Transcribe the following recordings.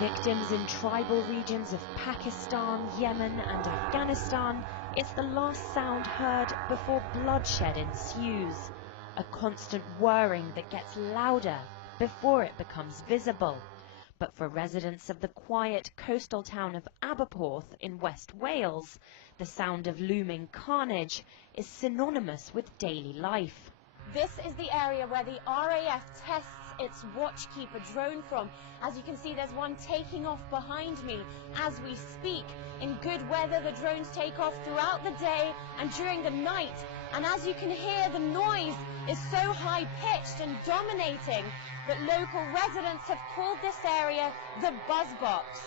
victims in tribal regions of Pakistan, Yemen and Afghanistan, it's the last sound heard before bloodshed ensues. A constant whirring that gets louder before it becomes visible. But for residents of the quiet coastal town of Aberporth in West Wales, the sound of looming carnage is synonymous with daily life. This is the area where the RAF tests its Watchkeeper drone from. As you can see, there's one taking off behind me as we speak. In good weather, the drones take off throughout the day and during the night. And as you can hear, the noise is so high-pitched and dominating that local residents have called this area the buzz box.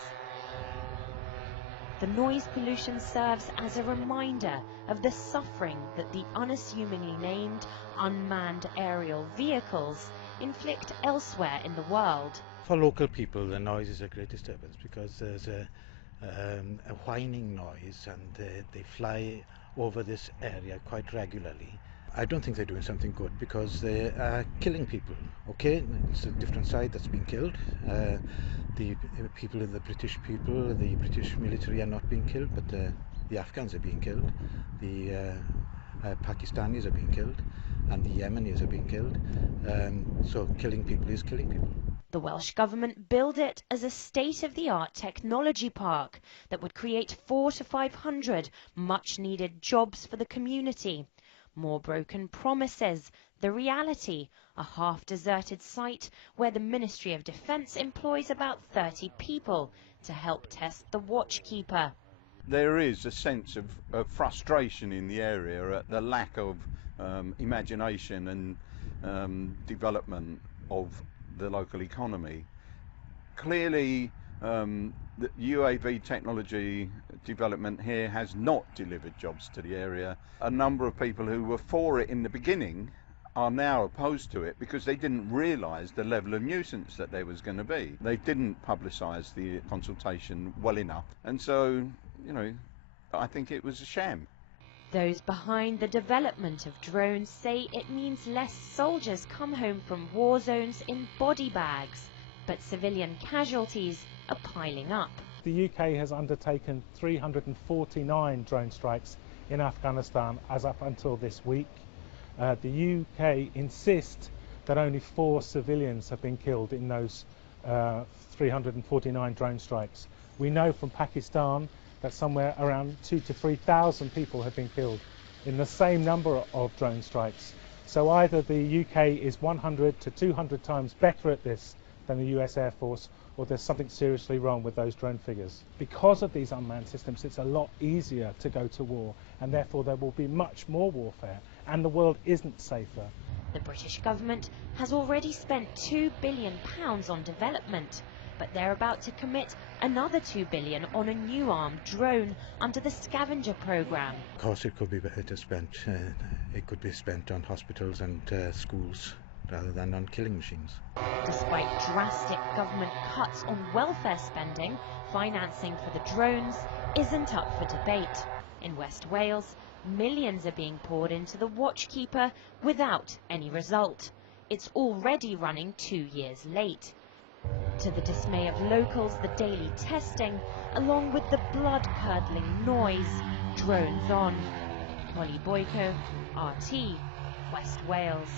The noise pollution serves as a reminder of the suffering that the unassumingly named unmanned aerial vehicles inflict elsewhere in the world. For local people, the noise is a great disturbance because there's a whining noise and they fly over this area quite regularly. I don't think they're doing something good because they are killing people. Okay, it's a different side that's been killed. The people, the British military are not being killed, but the Afghans are being killed. The Pakistanis are being killed, and the Yemenis are being killed. So killing people is killing people. The Welsh government billed it as a state-of-the-art technology park that would create 400 to 500 much-needed jobs for the community. More broken promises, the reality, a half-deserted site where the Ministry of Defence employs about 30 people to help test the Watchkeeper. There is a sense of frustration in the area at the lack of imagination and development of the local economy. Clearly, the UAV technology development here has not delivered jobs to the area. A number of people who were for it in the beginning are now opposed to it because they didn't realise the level of nuisance that there was going to be. They didn't publicise the consultation well enough, and so, you know, I think it was a sham. Those behind the development of drones say it means less soldiers come home from war zones in body bags, but civilian casualties are piling up. The UK has undertaken 349 drone strikes in Afghanistan as up until this week. The UK insists that only 4 civilians have been killed in those 349 drone strikes. We know from Pakistan that somewhere around 2,000 to 3,000 people have been killed in the same number of drone strikes. So either the UK is 100 to 200 times better at this than the US Air Force, or there's something seriously wrong with those drone figures. Because of these unmanned systems, it's a lot easier to go to war, and therefore there will be much more warfare, and the world isn't safer. The British government has already spent £2 billion on development, but they're about to commit another £2 billion on a new armed drone under the scavenger programme. Of course, it could be better spent. It could be spent on hospitals and schools rather than on killing machines. Despite drastic government cuts on welfare spending, financing for the drones isn't up for debate. In West Wales, millions are being poured into the Watchkeeper without any result. It's already running 2 years late. To the dismay of locals, the daily testing, along with the blood-curdling noise, drones on. Molly Boyko, RT, West Wales.